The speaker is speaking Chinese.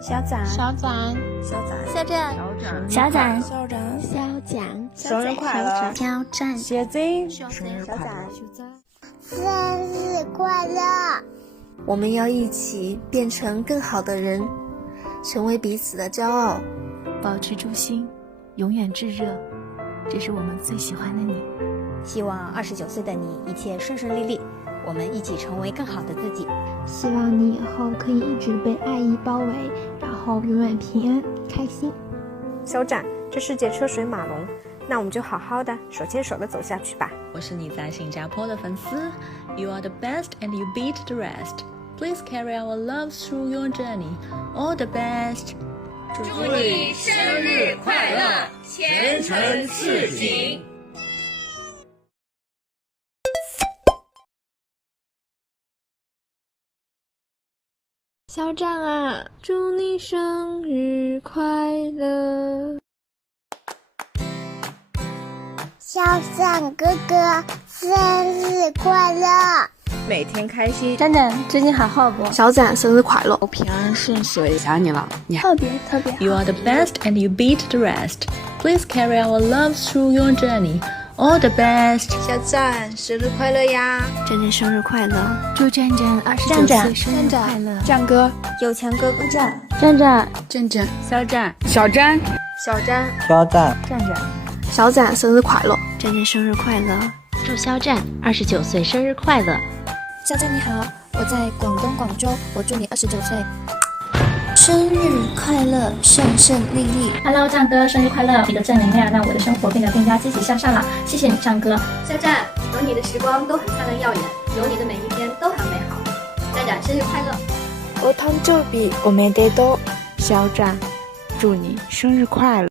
小展，小展，小展，小展，小展，小展，小展，生日快乐！小展，小展，生日快乐！生日快乐！我们要一起变成更好的人，成为彼此的骄傲，保持初心，永远炙热。这是我们最喜欢的你。希望29岁的你一切顺顺利利，我们一起成为更好的自己。希望你以后可以一直被爱意包围，然后永远平安开心。小展，这世界车水马龙，那我们就好好的手牵手的走下去吧。我是你在新加坡的粉丝 You are the best and you beat the rest. Please carry our love through your journey. All the best. 祝你生日快乐，前程似锦。小展啊，祝你生日快乐！小展哥哥，生日快乐！每天开心。展展，最近还好不？小展生日快乐，平安顺遂，想你了，你特别特别好。 You are the best and you beat the rest. Please carry our love through your journey. All the best. 小展生日快乐呀！展展生日快乐！祝展展29岁生日快乐！展哥，有钱哥哥展，展展，展展，小展，小展，小展，小展，展展，小展生日快乐！展展生日快乐！祝小展29岁生日快乐！小展你好，我在广东广州，我祝你29岁生日快乐，顺顺利利。Hello， 战哥，生日快乐！你的正能量让我的生活变得更加积极向上了，谢谢你，战哥。小展，有你的时光都很灿烂耀眼，有你的每一天都很美好。展展生日快乐！我誕生日おめでとう，小展，祝你生日快乐！